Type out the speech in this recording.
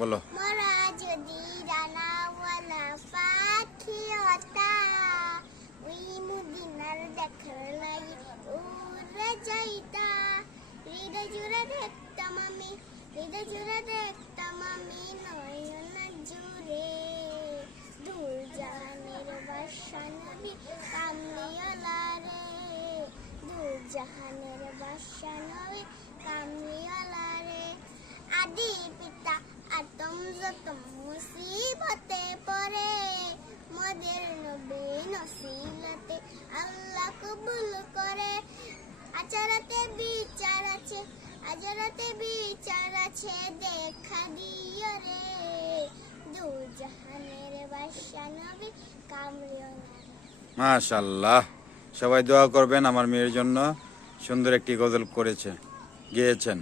বলো। মোরা যদি ডানাওয়ালা পাখি হতাম, ওই মদিনার দেখার লাগি উড়ে যাইতা। হৃদয় জুড়ে দেখতাম আমি, হৃদয় জুড়ে দেখতাম আমি, নয়ন জুড়ে দূর জাহানের বাদশা নবী কামলিওয়ালা রে, দূর জাহানের বাদশা নবী কামলিওয়ালা রে। আদি পিতা আদম যত মুসিবতে পড়ে, মোদের নবী নসিলতে আল্লাহ কবুল করে। আচারাতে বিচার আছে, আজরাতে বিচার আছে, দেখা দিও রে, দূর জাহানের বাদশা নবী কামলিওয়ালা রে। মাশাআল্লাহ, সবাই দোয়া করবেন আমার মেয়ের জন্য। সুন্দর একটি গজল গেয়েছেন।